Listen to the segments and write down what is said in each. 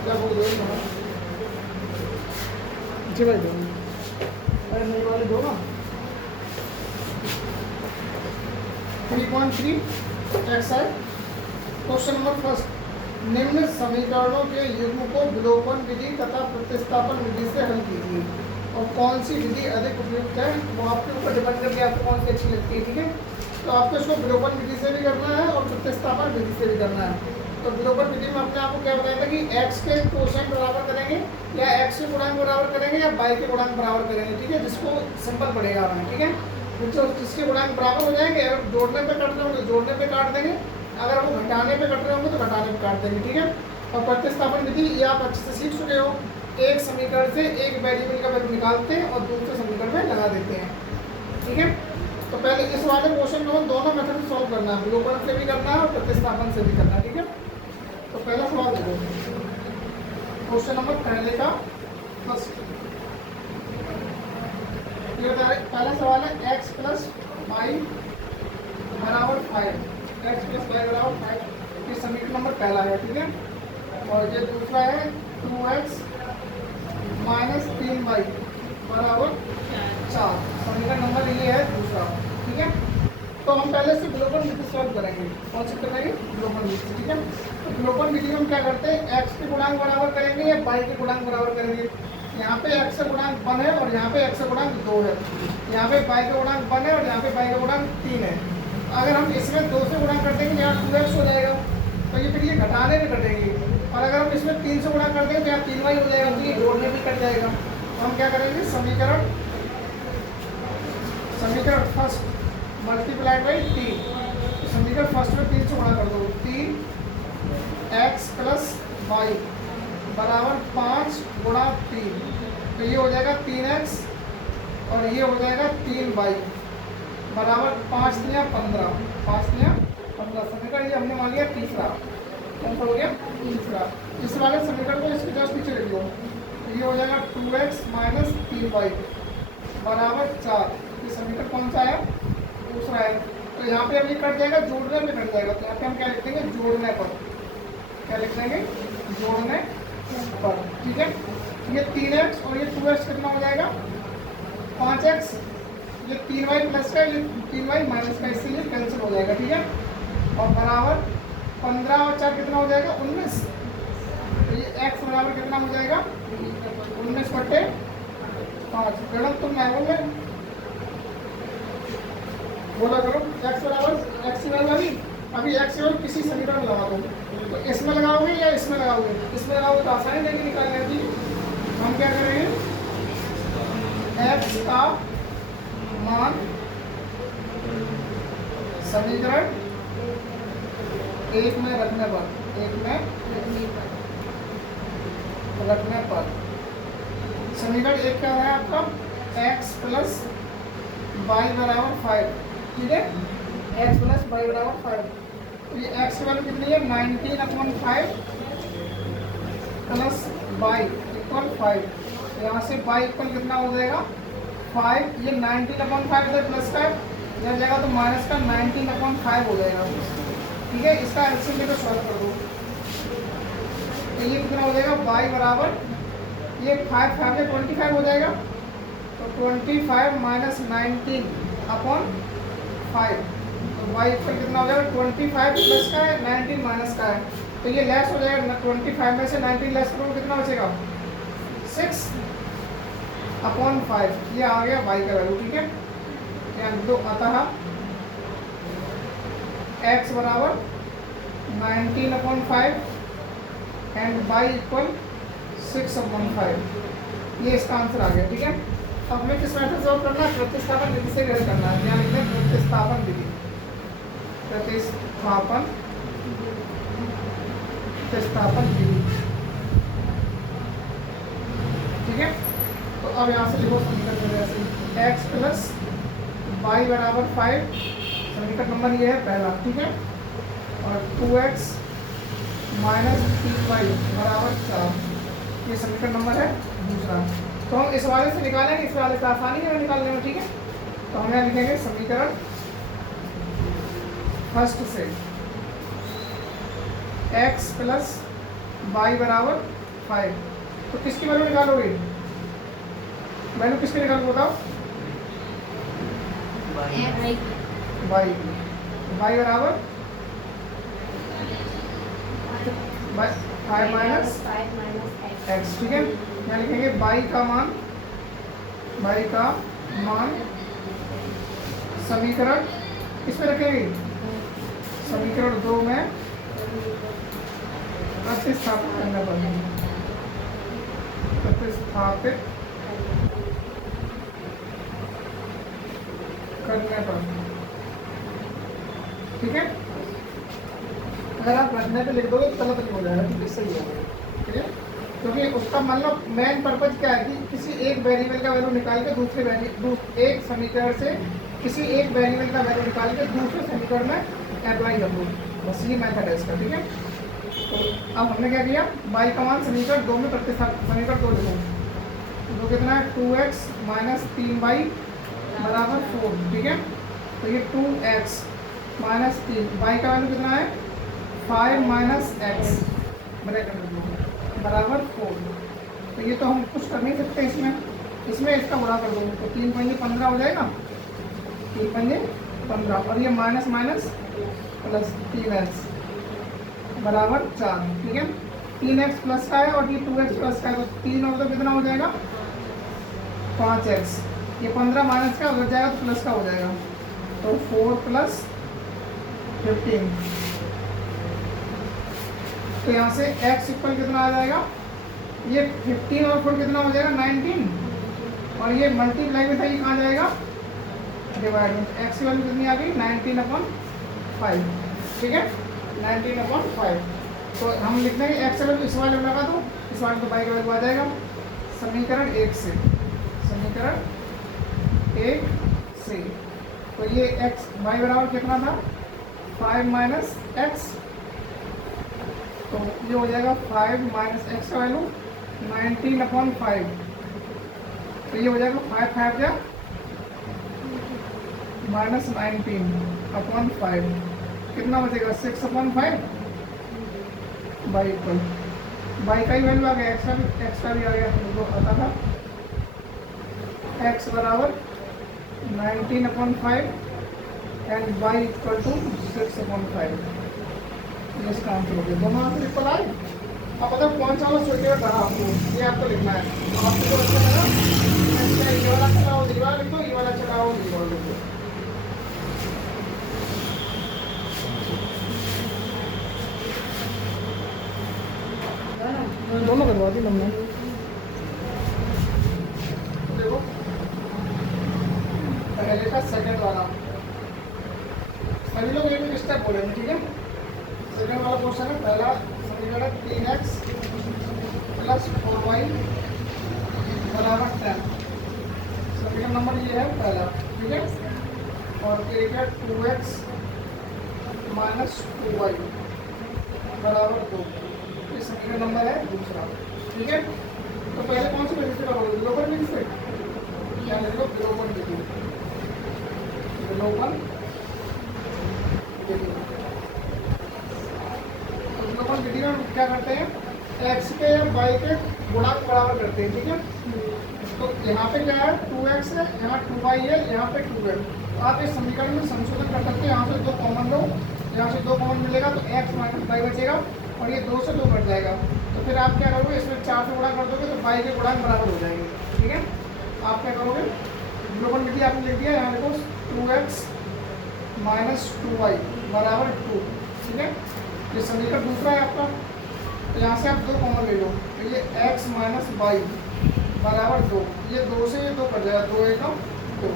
क्या बोल रहे हो जी भाई दो, अरे नई वाले दो ना। 3.3 एक्सरसाइज क्वेश्चन नंबर फर्स्ट, निम्न समीकरणों के युग्म को विलोपन विधि तथा प्रतिस्थापन विधि से हल कीजिए और कौन सी विधि अधिक उपयुक्त है वो आपके ऊपर डिपेंड करके आपको कौन सी अच्छी लगती है। ठीक है, तो आपको इसको विलोपन विधि से भी करना है और प्रतिस्थापन विधि से भी करना है। तो विलोपन विधि में अपने आपको क्या बताया था कि x के कोशेंट बराबर करेंगे या x के गुणांक बराबर करेंगे या y के गुणांक बराबर करेंगे। ठीक है, जिसको सिंपल पड़ेगा हमें। ठीक है, तो जिसके गुणांक बराबर हो जाएंगे, अगर जोड़ने पे कट रहे होंगे तो जोड़ने पे काट देंगे, अगर वो घटाने पे कट रहे होंगे तो घटाने पे काट देंगे। ठीक है, और प्रतिस्थापन विधि ये आप अच्छे से सीख चुके हो। एक समीकरण से एक वेरिएबल का वैल्यू निकालते हैं और दूसरे समीकरण में लगा देते हैं। ठीक है, तो पहले इस वाले क्वेश्चन को दोनों मेथड से सॉल्व करना है, विलोपन से भी करना है और प्रतिस्थापन से भी करना है। ठीक है, तो पहला सवाल देखो, क्वेश्चन नंबर पहले का फर्स्ट, पहला सवाल है x प्लस वाई बराबर 5, x प्लस वाई बराबर 5, ये समीकरण नंबर पहला है। ठीक है, और ये दूसरा है 2x माइनस 3y बराबर 4, समीकरण नंबर ये है दूसरा। ठीक है, तो हम पहले से विलोपन विधि सॉल्व करेंगे। कौन सी करेंगे? विलोपन विधि। ठीक है, तो विलोपन विधि में हम क्या करते हैं, x के गुणांक बराबर करेंगे या y के गुणांक बराबर करेंगे। यहाँ पे x का गुणांक 1 है और यहाँ पे x का गुणांक 2 है, यहाँ पे y का गुणांक 1 है और यहाँ पे y का गुणांक 3 है। अगर हम इसमें 2 से गुणा कर देंगे यहाँ 2x हो जाएगा, तो ये फिर ये घटाने में कटेंगे। और अगर हम इसमें 3 से गुणा कर देंगे तो यहाँ 3y हो जाएगा, तो ये जोड़ने में कट जाएगा। तो हम क्या करेंगे, समीकरण फर्स्ट मल्टीप्लाइड बाई 3, समीकरण फर्स्ट में 3 से गुणा कर दो, 3x प्लस वाई बराबर 5 गुणा 3, तो ये हो जाएगा 3x और ये हो जाएगा 3y बराबर 5 तिया 15, 5 तिया 15। समीकरण ये हमने मान लिया तीसरा। कौन सा हो गया? तीसरा। इस वाले समीकरण को इसके जस्ट नीचे लिख लो, ये हो जाएगा 2x माइनस 3y बराबर 4, ये समीकरण कौन सा है? दूसरा है। तो यहाँ पे अभी कट जाएगा, जोड़ने में कट जाएगा, तो यहाँ पे हम क्या लिख देंगे, जोड़ने पर। क्या लिख देंगे? जोड़ने पर। ठीक है, ये 3x और ये 2x कितना हो जाएगा? 5x, ये 3y प्लस का, ये 3y माइनस का, इससे ये कैंसिल हो जाएगा। ठीक है, और बराबर 15 और 4 कितना हो जाएगा? 19। तो ये x बराबर कितना हो जाएगा? 19/5। गणित तुम नहीं बोल रहे, बोला करो। x बराबर x की वैल्यू वाली, अभी x की वैल्यू किसी समीकरण में लगा दो, तो इसमें लगाओगे या इसमें लगाओगे? इसमें लगाओगे तो आसानी लेके निकालने की। हम क्या करेंगे, x का मान समीकरण एक में रखने पर, समीकरण एक क्या है आपका, x प्लस वाई बराबर 5। ठीक है, x प्लस वाई बराबर 5, तो ये x की वैल्यू कितनी है? 19/5 प्लस वाई इक्वल 5। यहाँ से y इक्वल कितना हो जाएगा? 5। ये 19/5 इधर प्लस का इधर जाएगा तो माइनस का 19/5 हो जाएगा। ठीक है, इसका एलसीएम लेकर सॉल्व कर दो, तो ये कितना हो जाएगा? y बराबर, ये 5 में 25 हो जाएगा, तो 25 माइनस 19/5, तो y इक्वल कितना हो जाएगा? 25 प्लस का है, 19 माइनस का है, तो ये लेस हो जाएगा। 25 में से 19 लेस करो, कितना बचेगा? 6/5, ये आ गया y का वैल्यू। ठीक है, तो अतः x बराबर 19/5 एंड y इक्वल 6/5, ये इसका आंसर आ गया। ठीक है, अब हमें किस मेथड से सॉल्व करना है? प्रतिस्थापन विधि से करना है। क्या लिखते हैं? प्रतिस्थापन विधि। ठीक है, तो अब यहाँ से लिखो समीकरण जैसे x प्लस वाई बराबर 5, समीकरण नंबर ये है पहला। ठीक है, और 2x माइनस 3y बराबर 4, ये समीकरण नंबर है दूसरा। तो हम इस वाले से निकालेंगे, इस वाले से आसानी है निकालने में। ठीक है, तो हम यहाँ लिखेंगे समीकरण फर्स्ट से x प्लस वाई बराबर 5। तो किसकी वैल्यू निकालोगे? वैल्यू किसकी निकाल बताओ? वाई। वाई बराबर 5 माइनस एक्स। ठीक है, यहाँ लिखेंगे वाई का मान समीकरण किसमें रखेंगे? समीकरण 2 में प्रतिस्थापित करने पर ठीक है। अगर आप रखने पे लिख दोगे तो गलत नहीं हो जाएगा, ठीक है, सही होगा। ठीक है, क्योंकि उसका मतलब मेन पर्पज क्या है कि किसी एक वेरिएबल का वैल्यू निकाल के एक समीकरण से किसी एक वेरिएबल का वैल्यू निकाल के दूसरे समीकरण में अप्लाई कर दो, बस ये मेथड है इसका। ठीक है, तो अब हमने क्या किया? y का मान समीकरण 2 में प्रतिस्थापित, समीकरण 2 लिखो। तो कितना है? 2x माइनस 3y बराबर 4। ठीक है, तो ये 2x माइनस 3, y का वैल्यू कितना है? 5 माइनस एक्स बराबर 4। तो ये तो हम कुछ कर नहीं सकते इसमें इसका गुणा कर दो तो 3 पंजे 15 हो जाएगा, 3 पंजे 15, और ये माइनस माइनस प्लस 3x बराबर 4। ठीक है, 3x प्लस का है और ये 2x प्लस का है, तो 3 और तो कितना हो जाएगा? 5x। ये 15 माइनस का उधर जाएगा तो प्लस का हो जाएगा, तो 4 प्लस 15। तो यहाँ से x इक्वल कितना आ जाएगा? ये 15 और 4 कितना हो जाएगा? 19, और ये मल्टीप्लाई में था, ये कहाँ जाएगा? डिवाइड में। x की वैल्यू कितनी आ गई? 19/5। ठीक है, 19/5। तो हम लिख देंगे x की वैल्यू इस वाले में लगा दो, इस वाले तो y का वैल्यू आ जाएगा समीकरण 1 से। तो ये x y बराबर कितना था? 5 माइनस एक्स, तो ये हो जाएगा 5 माइनस एक्स का वैल्यू 19/5। तो ये हो जाएगा 5 5 क्या माइनस 19/5, कितना बचेगा? 6/5 बाई इक्वल बाई का ही वैल्यू आ गया, एक्स का भी आ गया, तो आता था एक्स बराबर 19/5 एंड वाई इक्वल टू 6/5। इसका आंसर हो गया। दोनों आंसर इक्वल आए। अब बताओ कौन सा वाला सोल्यूशन करा आपको, ये आपको लिखना है। आपको जो अच्छा लगा ये वाला चला हो, ये वाला लिख दो, ये वाला चला हो, ये वाला लिख दो। दोनों करवा दी हमने। देखो पहले का सेकंड वाला, सभी लोग एक एक स्टेप बोलेंगे। ठीक है, सेकंड वाला क्वेश्चन है, पहला समीकरण 3x प्लस 4y बराबर 10। समीकरण नंबर ये है पहला। ठीक है, और एक है 2x माइनस 2y बराबर 2, ये समीकरण नंबर है दूसरा। ठीक है, तो पहले कौन सी वैल्यू से करोगे? ग्लोबल विधि से, क्या लिखो? ग्लोबल विधि। ग्लोबल विधि में क्या करते हैं? x के या y के गुणांक बराबर करते हैं। ठीक है, तो यहाँ पे क्या है? 2x है, यहाँ 2y है, यहाँ पे 2 है। तो आप इस समीकरण में संशोधन कर सकते हैं, यहाँ से 2 कॉमन लो, यहाँ से 2 कॉमन मिलेगा तो x माइनस y बचेगा, और ये 2 से 2 कट जाएगा। तो फिर आप क्या करोगे? इसमें 4 से गुणा कर दोगे तो y के गुणांक बराबर हो जाएंगे। ठीक है, आप क्या करोगे? ग्लोबल विधि आपने लिख दिया, यहाँ देखो 2x माइनस 2y बराबर 2। ठीक है, ये समीकरण दूसरा है आपका, तो यहाँ से आप 2 कॉमन ले लो, तो ये x माइनस वाई बराबर 2, ये 2 से ये 2 कट जाएगा, 2 1 2, तो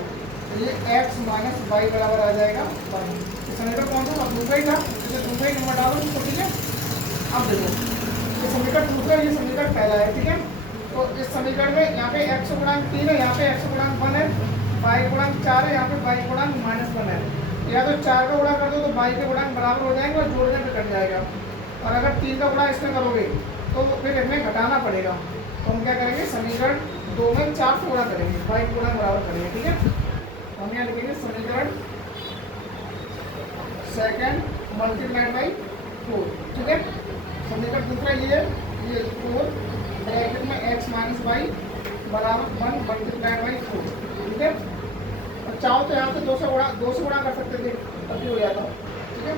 ये x माइनस वाई बराबर आ जाएगा y। समीकरण कौन सा? दूसरा ही था, जैसे दूसरा ही नंबर डालो इसको। ठीक है, अब देखो ये समीकरण दूसरा, ये समीकरण पहला है। ठीक है, तो इस समीकरण में यहाँ पे x गुणांक 3 है, यहाँ पे x गुणांक 1 है, y गुणांक 4 है, यहाँ पे y गुणांक -1 है। या तो 4 का गुणा कर दो तो y के गुणांक बराबर हो जाएंगे और जोड़ने पे कट जाएगा, और अगर 3 का गुणा इसमें करोगे तो फिर इसमें घटाना पड़ेगा। तो हम क्या करेंगे? समीकरण 2 में 4 से गुणा करेंगे, y के गुणांक बराबर करेंगे। ठीक है, हम यहाँ लिखेंगे समीकरण सेकंड मल्टीप्लाइड बाई 4। ठीक है, समीकरण दूसरा ये है, ये 4 ब्रैकेट में x माइनस वाई बराबर 1 मल्टीप्लाइड बाई 4, ठीक है। और चाहो तो यहाँ से 2 से गुणा कर सकते थे, तभी हो जाता, ठीक है।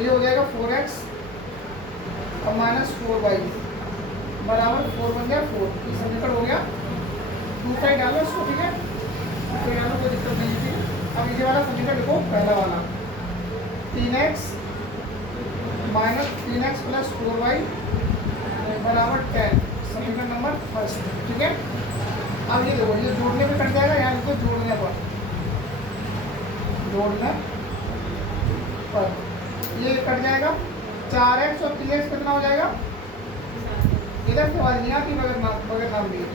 ये हो जाएगा 4x और माइनस 4y बराबर 4 बन गया 4, ये समीकरण हो गया। दूसरा ही डालो इसको, ठीक है, तो डालो, कोई दिक्कत नहीं थी। अब ये वाला समीकरण लिखो, पहला वाला 3x minus 3x plus 4y बराबर 10, समीकरण नंबर फर्स्ट, ठीक है। अब ये देखो, ये जोड़ने में कट जाएगा, यहाँ इसको जोड़ने पर ये कट जाएगा। 4x और 3x कितना हो जाएगा, इधर से आवाज नहीं आती बगैर नाम दिए।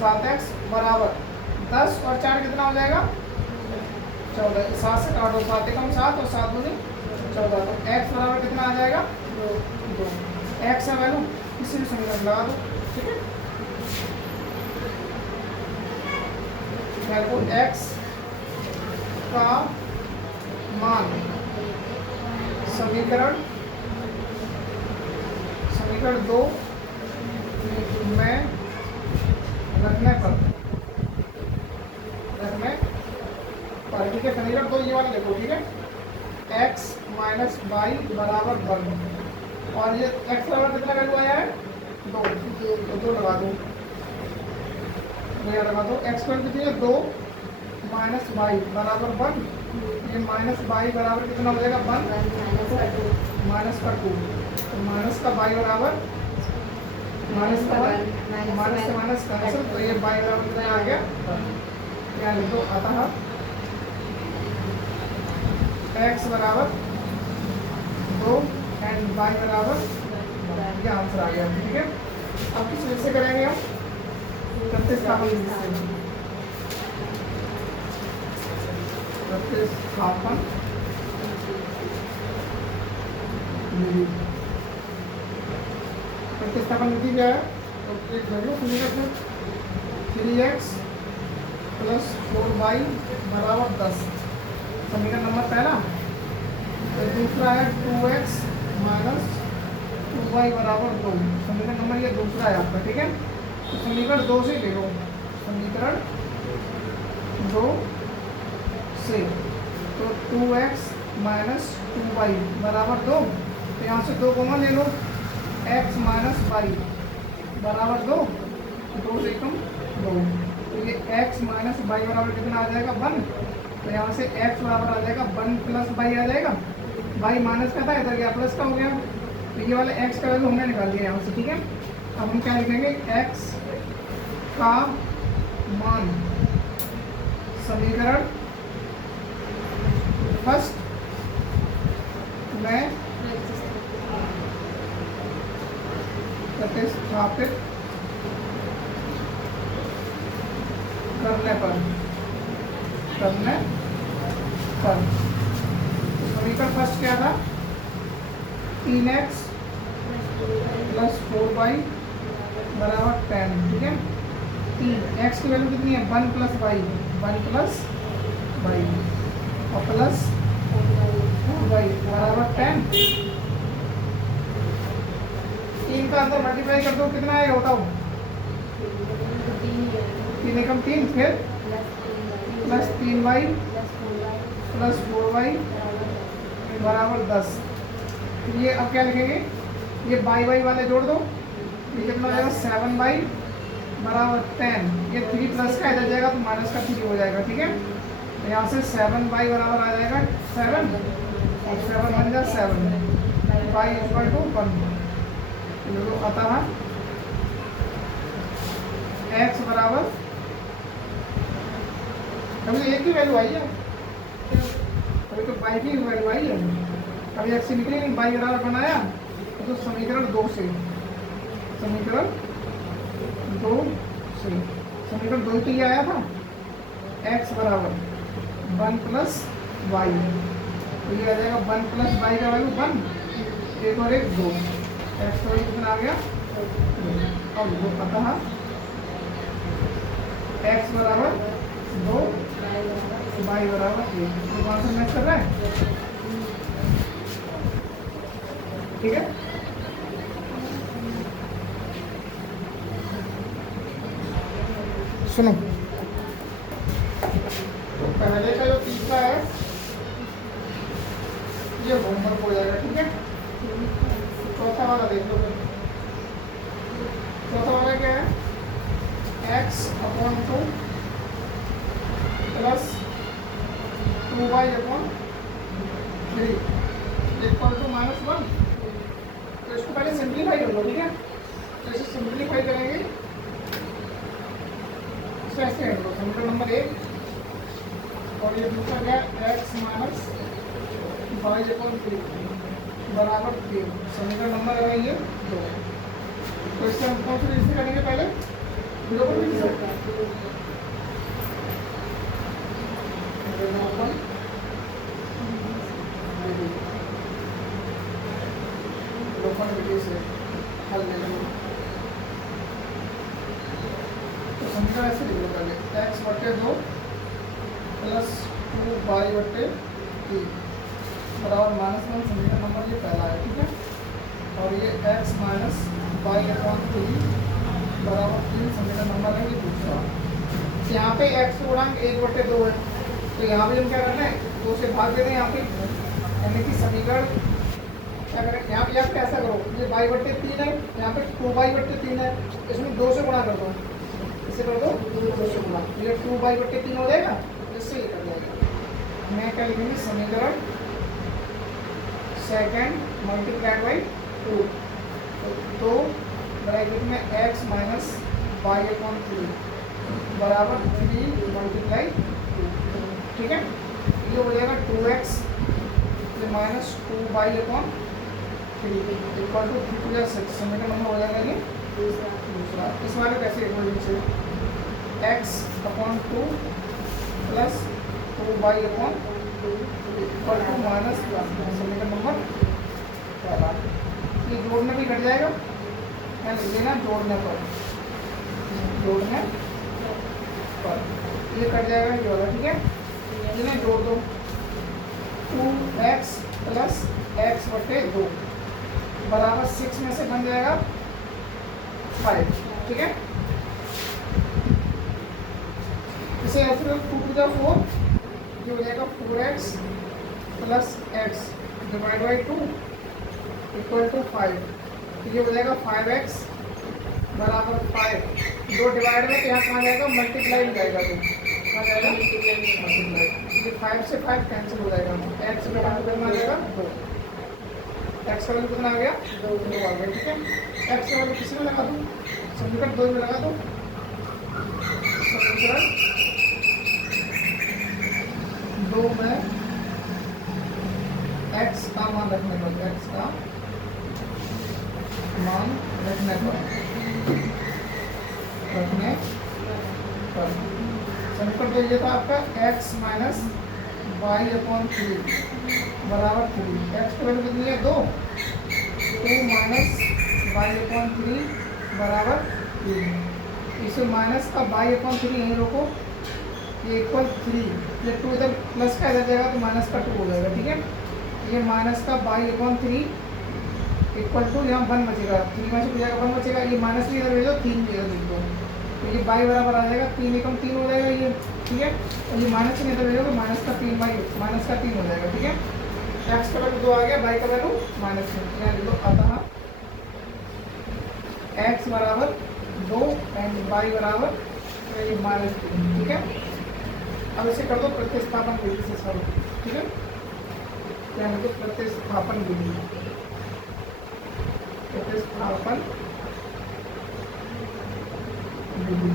7x बराबर 10 और 4 कितना हो जाएगा 14, 7 से काटो, 7 एकम 7 और 7 दूनी 14, तो x बराबर कितना आ जाएगा 2। x है वैल्यू, किसी भी समीकरण लगा दो, ठीक है। x का मान समीकरण 2 में रखने पर, ठीक है। समीकरण 2 ये वाला देखो, ठीक है। x माइनस वाई बराबर 1 और ये x बराबर कितना वैल्यू आया है 2, तो 2 लगा दो, x पर कितनी है 2 माइनस वाई बराबर 1, ये माइनस वाई बराबर कितना हो जाएगा 1 माइनस का 2, तो माइनस का वाई बराबर माइनस का 1, माइनस से माइनस कैंसिल, तो ये वाई बराबर कितना आ गया, यहाँ लिख दो। अतः x बराबर 2 एंड y बराबर, ये आंसर आ गया, ठीक है। अब किस विधि से करेंगे हम, प्रतिस्थापन विधि से। प्रतिस्थापन विधि क्या है, तो एक वैल्यू समीकरण 3x प्लस 4y बराबर 10, समीकरण नंबर पहला। तो दूसरा है 2x माइनस 2y बराबर 2, समीकरण नंबर ये दूसरा है आपका, ठीक है। तो समीकरण 2 से ले लो, समीकरण 2 से, तो 2x माइनस 2y बराबर 2, तो यहाँ से 2 कॉमन ले लो, x माइनस वाई बराबर 2, 2 से कम 2, तो ये x माइनस वाई बराबर कितना आ जाएगा 1, तो यहाँ से x बराबर आ जाएगा 1 प्लस वाई आ जाएगा, वाई माइनस का था इधर गया प्लस का हो गया, तो ये वाले x का वैल्यू हमने निकाल दिया यहाँ से, ठीक है। अब हम क्या लिखेंगे, x का मान समीकरण फर्स्ट में प्रतिस्थापित करने पर समीकरण फर्स्ट क्या था 3x प्लस 4y बराबर 10, ठीक है। 3x की वैल्यू कितनी है 1 प्लस वाई, 1 प्लस वाई और प्लस 4y बराबर 10। 3 का अंदर मल्टीप्लाई कर दो, कितना आएगा बताओ, 3 एकम 3, फिर प्लस 3y प्लस 4y बराबर 10। ये अब क्या लिखेंगे, ये y वाले जोड़ दो, ये कितना हो जाएगा 7y बराबर 10, ये 3 प्लस का इधर जाएगा तो माइनस का 3 हो जाएगा, ठीक है। तो यहाँ से 7y बराबर आ जाएगा 7 और 7 बन जाए 7, y इक्वल टू 1। अतः x बराबर, अभी एक ही वैल्यू आई है, अभी तो y की वैल्यू आई है, अभी x से निकली नहीं, y बराबर बनाया तो समीकरण 2 से, समीकरण 2 तो ये आया था x बराबर 1 प्लस वाई, तो ये आ जाएगा 1 प्लस वाई का वैल्यू 1, एक और एक 2, x का वैल्यू कितना आ गया 2। अब दो, अतः x बराबर 2 वाई बराबर 1, तो वहाँ से मैच कर रहा है, ठीक है। सुनो, पहले का जो तीसरा है ये होमवर्क हो जाएगा, ठीक है। चौथा वाला देख लो। चौथा वाला क्या है, x/2 plus 2y/3 equal to -1। तो इसको पहले सिंप्लीफाई कर लो, ठीक है। तो इसे सिंप्लीफाई करेंगे, इसे ऐसे कर लो, समीकरण नंबर 1 और ये दूसरा क्या है, x माइनस y/3 बराबर 3। समीकरण नंबर है ये 2। तो इससे हम कौन सी चीज़ करेंगे, पहले जीरो पर भी सकता है, लोकल विधि से हल लेंगे। तो समीकरण ऐसे लिख लो, पहले x/2 प्लस 2y/3 बराबर -1। समीकरण नंबर ये पहला है, ठीक है। और ये x माइनस y/3 बराबर 3 समीकरण नंबर है ये दूसरा। यहाँ पे x गुणांक 1/2 है, तो यहाँ पे हम क्या करना है, 2 से भाग देते हैं यहाँ पे, यानी कि समीकरण क्या करें, यहाँ पे ऐसा करो, ये y/3 है, यहाँ पे 2y/3 है, इसमें 2 से गुणा कर दो, इसे कर दो 2 से गुणा, ये 2y/3 हो जाएगा, इससे ये कर जाएगा। मैं क्या लिखेंगे, समीकरण सेकेंड मल्टीप्लाइड बाई 2, तो ब्रैकेट में x माइनस y/3 बराबर 3 मल्टीप्लाई 2, ठीक है। ये हो जाएगा 2x minus 2y/3 equal to 3 + 6। समीकरण नंबर हो जाएगा ये दूसरा। इस वाले कैसे इक्वल से x/2 plus 2y/2 equal to -1। समीकरण नंबर पहला। ये जोड़ने भी घट जाएगा, लेना जोड़ने पर ये कट जाएगा, ये वाला, ठीक है। इन्हें जोड़ दो, 2x प्लस x/2 बराबर 6 में से बन जाएगा 5, ठीक है। इसे ऐसे 2 to the 4 ये हो जाएगा 4x plus x divide by 2 equal to 5। ये हो जाएगा 5x बराबर 5। 2 डिवाइड में यहाँ कहाँ जाएगा, मल्टीप्लाई में जाएगा, तो कहाँ जाएगा मल्टीप्लाई। ये 5 से 5 कैंसिल हो जाएगा, x में आ जाएगा 2, x का वैल्यू कितना आ गया, 2 आ गया, ठीक है। x का वैल्यू किसी में लगा दूँ, समीकरण 2 में लगा दो, समीकरण 2 में x का मान रखने पर, x का मान रखने पर समीकरण तो ये था आपका x माइनस y/3 बराबर 3। x की वैल्यू कितनी है, 2 माइनस y/3 बराबर 3। इसे माइनस का y/3 यहीं रोको, ये इक्वल 3, ये 2 इधर प्लस का इधर जाएगा तो माइनस का 2 हो जाएगा, ठीक है। ये माइनस का y/3 इक्वल टू यहाँ 1 बचेगा, 3 में से हो जाएगा 1 बचेगा, ये माइनस भी इधर भेजो, 3 भी इधर भेज दो, तो ये y बराबर आ जाएगा 3 एकम 3 हो जाएगा ये, ठीक है। और ये माइनस में इधर भेजो तो -3 हो जाएगा, ठीक है। x का वैल्यू 2 आ गया, y का वैल्यू -3, यहाँ लिख लो, अतः x बराबर 2 एंड y बराबर -3, ठीक है। अब इसे कर दो प्रतिस्थापन विधि से सॉल्व, ठीक है। क्या लिखो, प्रतिस्थापन विधि, प्रतिस्थापन विधि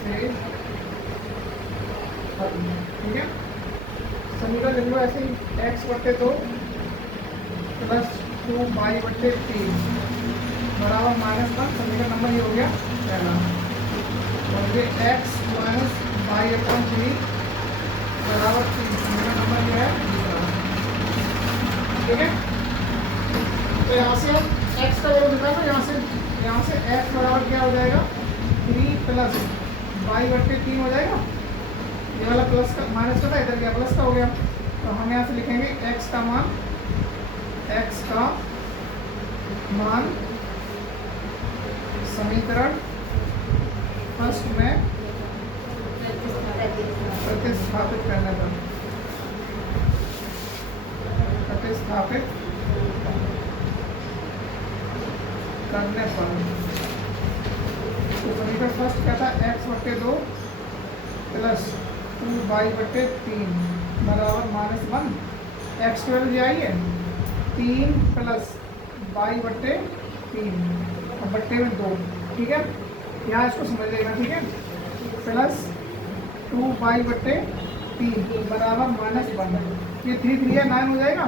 से, ठीक है। समीकरण लिख लो ऐसे ही, x/2 प्लस 2y/3 बराबर -1। समीकरण नंबर ये हो गया पहला। और ये x माइनस y/3 बराबर 3, समीकरण नंबर ये है दूसरा, ठीक है। तो यहाँ से हम x का वैल्यू निकालो, यहाँ से x बराबर क्या हो जाएगा, 3 प्लस y/3 हो जाएगा। ये वाला प्लस का माइनस का था, इधर गया प्लस का हो गया, तो हम यहाँ से लिखेंगे x का मान समीकरण फर्स्ट में प्रतिस्थापित करने पर तो समीकरण फर्स्ट क्या था, x/2 प्लस 2y/3 बराबर -1। x12 ये आई है 3 प्लस y/3 और बट्टे में 2, ठीक है। यहाँ इसको समझ लेना, ठीक है। प्लस 2y/3 बराबर -1। ये 3 है 9 हो जाएगा।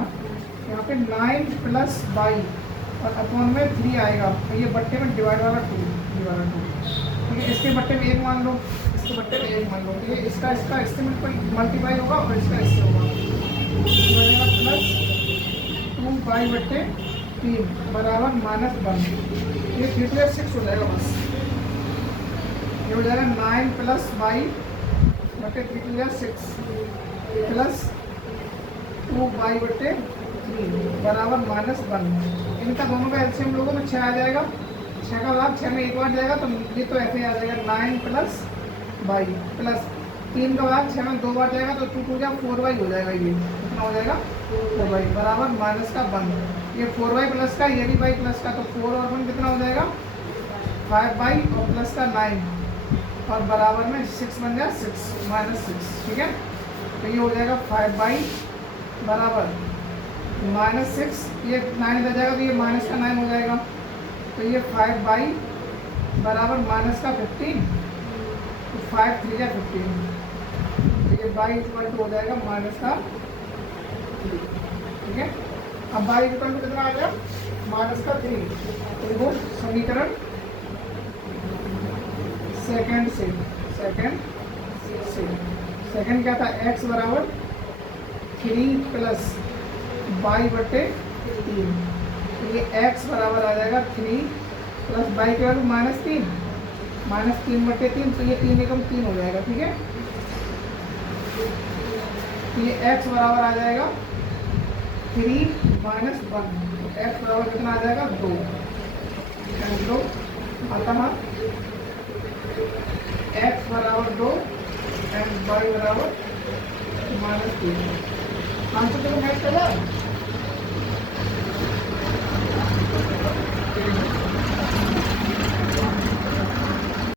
यहाँ पे 9 प्लस y और अपॉन में 3 आएगा। ये बट्टे में डिवाइड वाला 2, ठीक है। इसके बट्टे में 1 मान लो, इसके बट्टे में 1 मान लो। ये इसका इससे मल्टीप्लाई होगा और इसका इससे होगा, बनेगा प्लस 2y/3 बराबर -1। ये 3 to 6 हो जाएगा बस। ये हो जाएगा 9 plus y/3 3 to 6 plus 2y/3 बराबर -1। इनका दोनों का एलसीएम लोगों में 6 आ जाएगा। 6 का भाग 6 में 1 बार जाएगा तो ये तो ऐसे आ जाएगा 9 प्लस y प्लस 3 का भाग 6 में 2 बार जाएगा तो 2 2 4y हो जाएगा। ये कितना हो जाएगा 4y बराबर -1। ये 4y प्लस का, ये भी y प्लस का, तो 4 और 1 कितना हो जाएगा 5y और प्लस का 9 और बराबर में 6 बन जाए 6 -6, ठीक है। तो ये हो जाएगा 5y बराबर -6। ये 9 इधर जाएगा तो ये माइनस का 9 हो जाएगा। तो ये 5y बराबर माइनस का 15, तो 5 3 या 15। तो ये y इक्वल टू हो जाएगा माइनस का 3, ठीक है। अब y इक्वल टू कितना आ गया माइनस का 3। तो वो समीकरण सेकंड क्या था, x बराबर 3 प्लस y/3। तो ये x बराबर आ जाएगा 3 प्लस y के बराबर -3 -3/3। तो ये 3 एकम 3 हो जाएगा, ठीक है। तो ये x बराबर आ जाएगा 3 - 1। तो x बराबर कितना आ जाएगा 2। अतः x बराबर 2 एंड y बराबर -3। आंसर तो मैच कर रहा है।